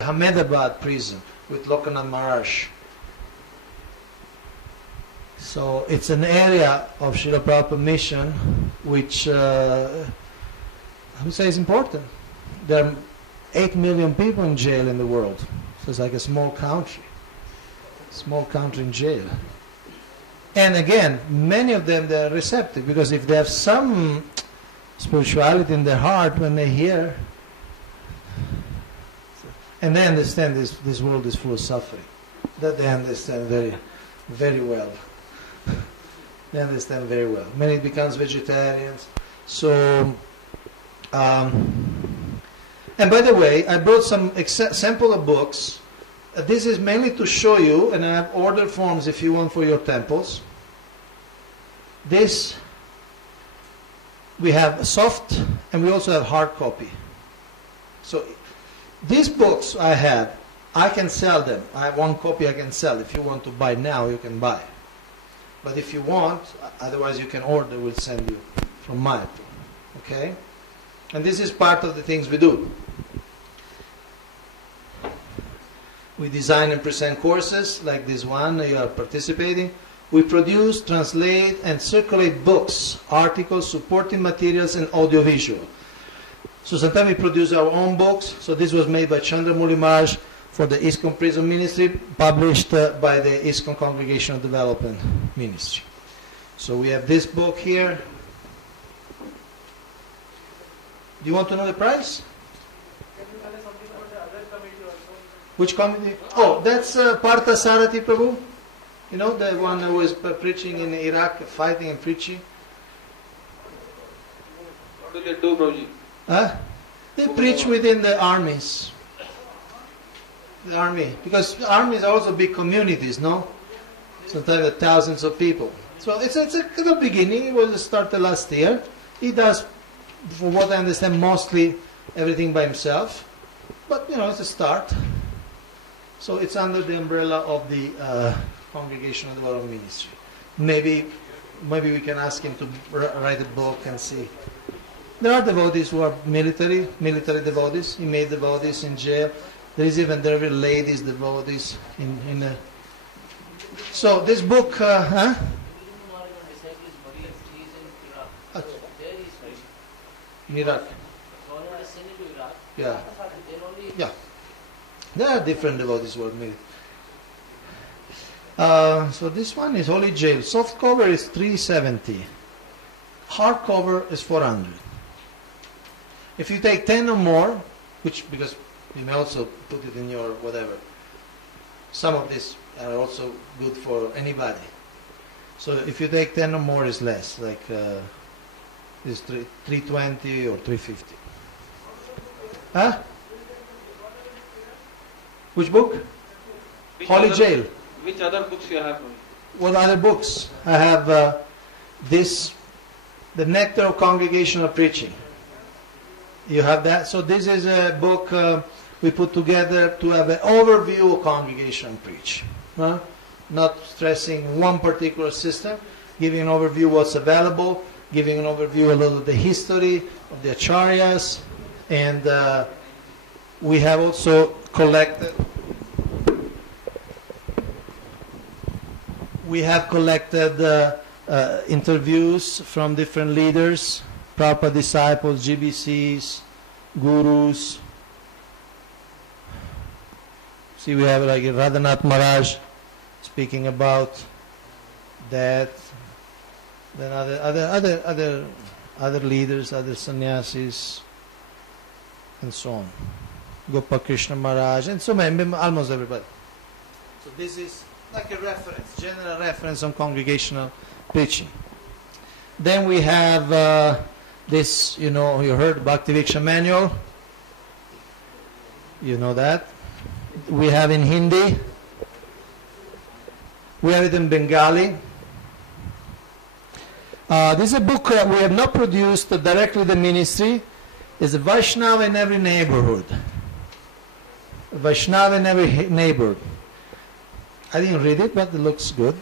Ahmedabad prison with Lokanath Maharaj. So it's an area of Srila Prabhupada mission which I would say is important. There are 8 million people in jail in the world. So it's like a small country in jail. And again, many of them, they're receptive, because if they have some spirituality in their heart, when they hear, and they understand this world is full of suffering, that they understand very, very well. They understand very well. Many becomes vegetarians. So, and by the way, I brought some sample of books. This is mainly to show you, and I have order forms if you want for your temples. This, we have soft, and we also have hard copy. So these books I have, I can sell them. I have one copy I can sell. If you want to buy now, you can buy. But if you want, otherwise you can order, we'll send you from Mayapur. Okay? And this is part of the things we do. We design and present courses like this one you are participating. We produce, translate, and circulate books, articles, supporting materials, and audiovisual. So sometimes we produce our own books. So this was made by Chandramuli Maharaj for the ISKCON Prison Ministry, published by the ISKCON Congregational Development Ministry. So we have this book here. Do you want to know the price? Which committee? Oh, that's Partha Sarati Prabhu. You know, the one who was preaching in Iraq, fighting and preaching. What do they do, Prabhuji? They preach within the armies. The army. Because the armies are also big communities, no? Sometimes thousands of people. So it's a kind of beginning. It was started last year. He does, from what I understand, mostly everything by himself. But, you know, it's a start. So it's under the umbrella of the Congregational Development Ministry. Maybe we can ask him to write a book and see. There are devotees who are military devotees. He made devotees in jail. There is even there are ladies devotees in a. So this book, in Iraq. Yeah. Yeah. There are different devotees who are married. So this one is Holy Jail. Soft cover is 370. Hard cover is 400. If you take 10 or more, which because you may also put it in your whatever. Some of these are also good for anybody. So if you take 10 or more, is less, like this 320 or 350. Huh? Which book? Holy Jail. Which other books you have? What other books? I have this, The Nectar of Congregational Preaching. You have that? So this is a book we put together to have an overview of congregational preaching. Not stressing one particular system, giving an overview of what's available, giving an overview a little of the history of the acharyas, and we have also collected interviews from different leaders, Prabhupada disciples, GBCs, gurus. See, we have like Radhanath Maharaj speaking about that. Then other leaders, other sannyasis, and so on. Gopakrishna Maharaj, and so many, almost everybody. So this is like a reference, general reference on congregational preaching. Then we have this, you know, you heard Bhakti Viksha Manual. You know that. We have in Hindi. We have it in Bengali. This is a book that we have not produced directly the ministry. It's a Vaishnava in every neighborhood. Vaishnava in every neighborhood. I didn't read it, but it looks good.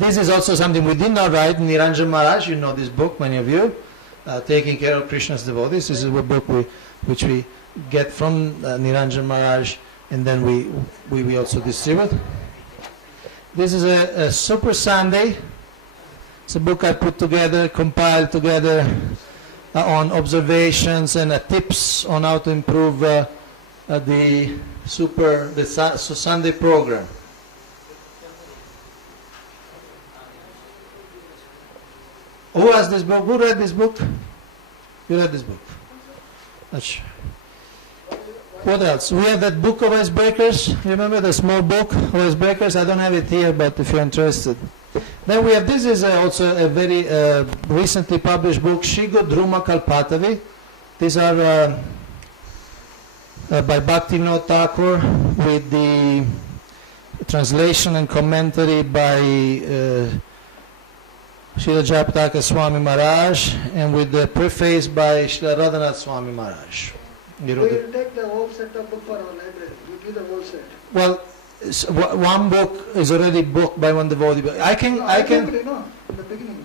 This is also something we did not write. Niranjan Maharaj, you know this book, many of you, Taking Care of Krishna's Devotees. This is a book which we get from Niranjan Maharaj, and then we also distribute. This is a Super Sunday. It's a book I put together, compiled together on observations and tips on how to improve the Sunday program. Who has this book? Who read this book? You read this book. What else? We have that book of icebreakers. Remember the small book of icebreakers? I don't have it here, but if you're interested. Then we have, this is also a very recently published book, Shigo Druma Kalpatavi. These are by Bhaktivinoda Thakur with the translation and commentary by Srila Jayapataka Swami Maharaj, and with the preface by Srila Radhanath Swami Maharaj. We will take the whole set of book for our library. You give the whole set. Well, one book is already booked by one devotee. But I can. Booked, you know, in the beginning.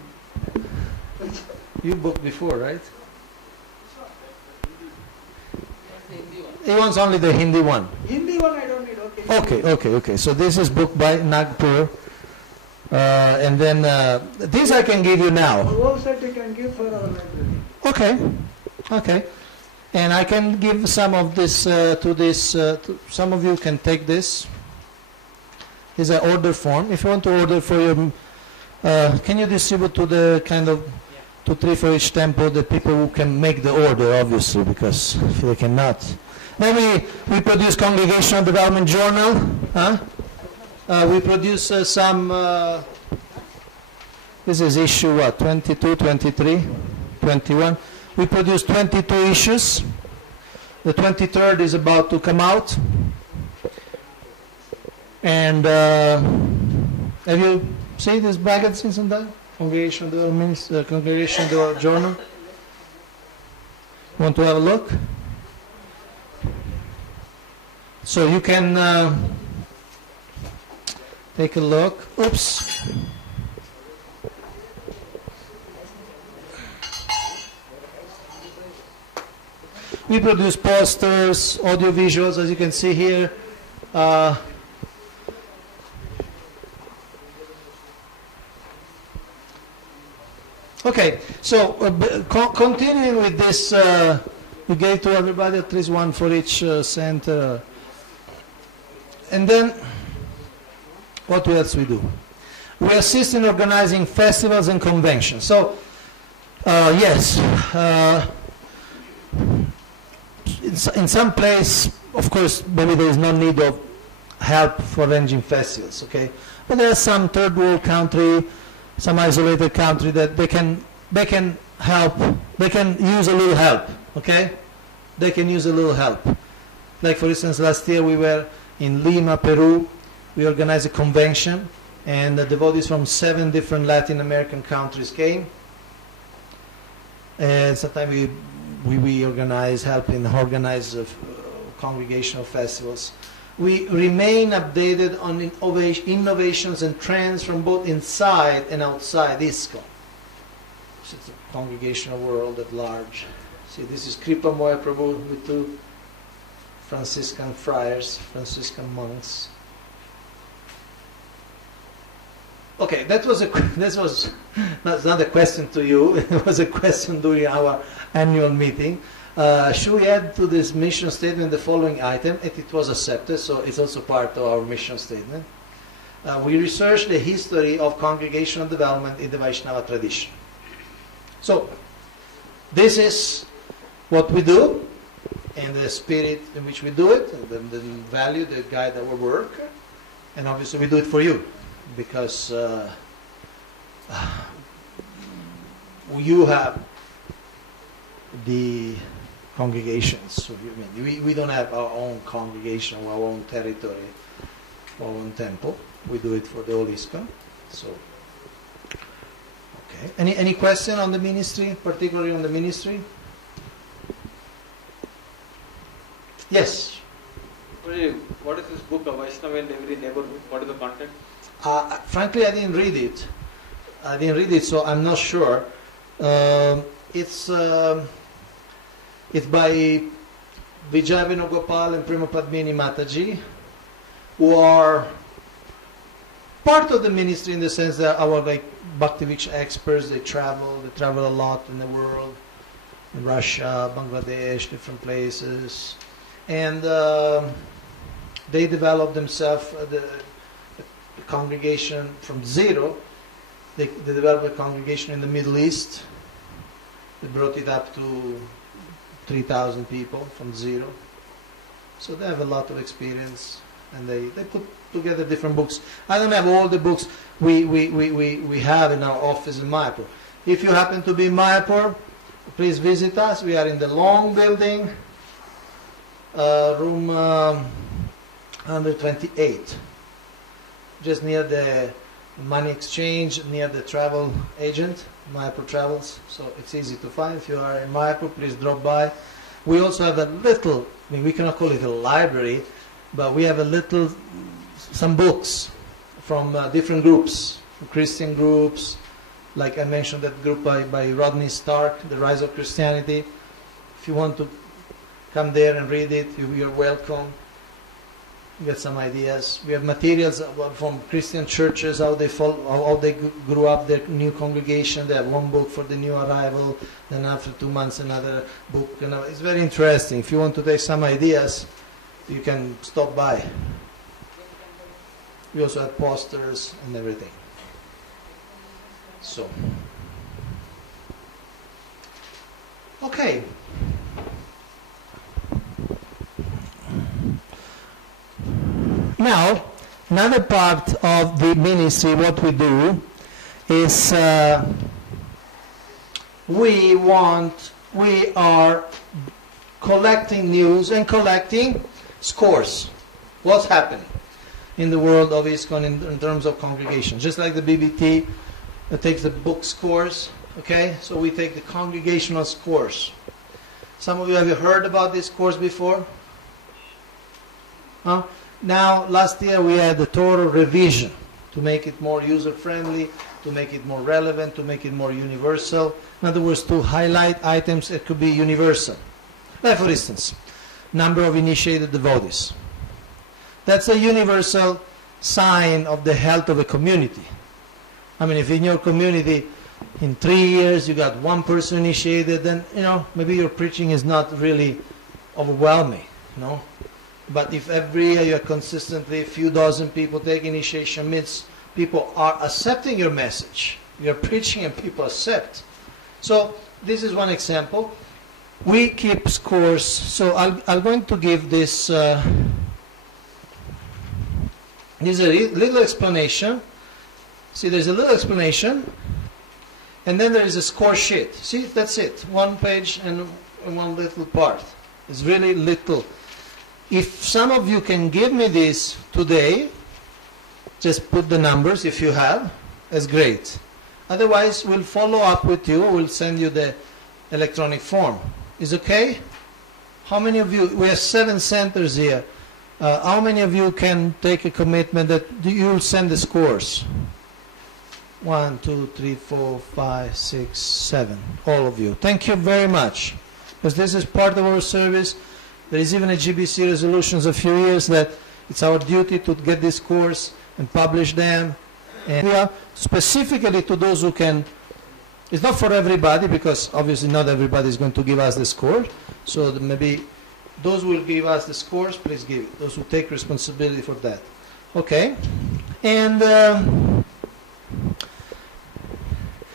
You booked before, right? He wants only the Hindi one. Hindi one I don't need. Okay. So this is booked by Nagpur. And then this I can give you now. The whole set you can give for our library. Okay. And I can give some of this to this. Some of you can take this. It's an order form. If you want to order for your, can you distribute to the kind of 2-3 for each temple, the people who can make the order, obviously, because if they cannot. Then we produce Congregational Development Journal. We produce some, this is issue what, 22, 23, 21. We produce 22 issues. The 23rd is about to come out. And have you seen this magazines and that? Congregational Development, Congregational Development Journal? Want to have a look? So you can take a look. Oops. We produce posters, audio visuals, as you can see here. Okay, so continuing with this, we gave to everybody at least one for each center. And then, what else we do? We assist in organizing festivals and conventions. So, yes, in some place, of course, maybe there is no need of help for arranging festivals, okay? But there are some third world country, some isolated country that they can help, they can use a little help, okay? They can use a little help. Like for instance, last year we were in Lima, Peru. We organized a convention, and the devotees from 7 different Latin American countries came. And sometimes we help organize congregational festivals. We remain updated on innovations and trends from both inside and outside ISKCON. So it's a congregational world at large. See, this is Kaunteya Prabhu with 2 Franciscan friars, Franciscan monks. Okay, that's not a question to you. It was a question during our annual meeting. Should we add to this mission statement the following item? It was accepted, so it's also part of our mission statement. We researched the history of congregational development in the Vaishnava tradition. So, this is what we do, and the spirit in which we do it, and the value that guide our work, and obviously we do it for you, because you have the congregations. So we don't have our own congregation, our own territory, our own temple. We do it for the whole ISKCON. So, okay. Any question on the ministry, particularly on the ministry? Yes. What is this book, A Vaishnava in Every Neighborhood? What is the content? Frankly, I didn't read it. So I'm not sure. It's by Vijay Venugopal and Prema Padmini Mataji, who are part of the ministry in the sense that our Bhakti Viksha experts. They travel a lot in the world, in Russia, Bangladesh, different places, and they developed themselves the congregation from zero. They developed a congregation in the Middle East. They brought it up to 3,000 people from zero. So they have a lot of experience, and they put together different books. I don't have all the books we have in our office in Mayapur. If you happen to be in Mayapur, please visit us. We are in the long building, room 128, just near the money exchange, near the travel agent, Mayapur Travels. So it's easy to find. If you are in Mayapur, please drop by. We also have a little, we cannot call it a library, but we have some books from different groups, Christian groups, like I mentioned that group by Rodney Stark, The Rise of Christianity. If you want to come there and read it, you're welcome. Get some ideas. We have materials from Christian churches, how they grew up, their new congregation. They have one book for the new arrival, then after 2 months another book. It's very interesting. If you want to take some ideas, you can stop by. We also have posters and everything. So, okay. Now, another part of the ministry, what we do is we are collecting news and collecting scores. What's happening in the world of ISKCON in terms of congregation? Just like the BBT takes the book scores, okay? So we take the congregational scores. Some of you, have you heard about this course before? Huh? Now, last year we had a total revision to make it more user-friendly, to make it more relevant, to make it more universal. In other words, to highlight items that could be universal. Like, for instance, number of initiated devotees. That's a universal sign of the health of a community. I mean, if in your community, in 3 years, you got one person initiated, then, maybe your preaching is not really overwhelming, But if every year you are consistently a few dozen people take initiation, means people are accepting your message. You are preaching and people accept. So this is one example. We keep scores. So I'm going to give this. This is a little explanation. See, there's a little explanation, and then there is a score sheet. See, that's it. One page and one little part. It's really little. If some of you can give me this today, just put the numbers if you have, that's great. Otherwise, we'll follow up with you. We'll send you the electronic form. Is okay? How many of you, we have 7 centers here. How many of you can take a commitment that you'll send the scores? 1, 2, 3, 4, 5, 6, 7. All of you. Thank you very much. Because this is part of our service. There is even a GBC resolutions a few years that it's our duty to get this course and publish them. And we are specifically to those who can. It's not for everybody, because obviously not everybody is going to give us the score. So maybe those who will give us the scores, please give it. Those who take responsibility for that. Okay. And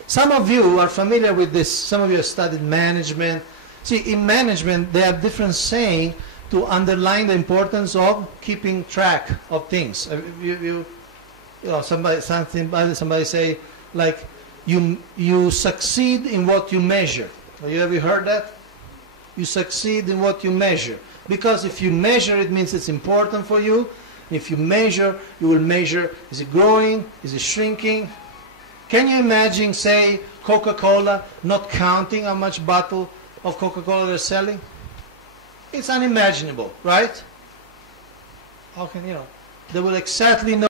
some of you are familiar with this. Some of you have studied management. See, in management, there are different sayings to underline the importance of keeping track of things. Somebody say, like, you succeed in what you measure. Have you heard that? You succeed in what you measure. Because if you measure, it means it's important for you. If you measure, you will measure, is it growing? Is it shrinking? Can you imagine, say, Coca-Cola not counting how much bottle of Coca-Cola they're selling? It's unimaginable, right? How can, they will exactly know